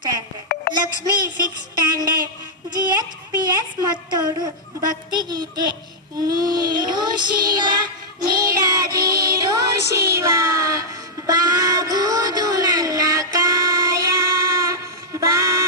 Standard. Lakshmi 6th standard. GHPS Mattodu ಭಕ್ತಿಗೀತೆ. ನೀಡು ಶಿವ ನೀಡದಿರು ಶಿವ, ಬಾಗುವುದು ನನ್ನ ಕಾಯ, ಬಾ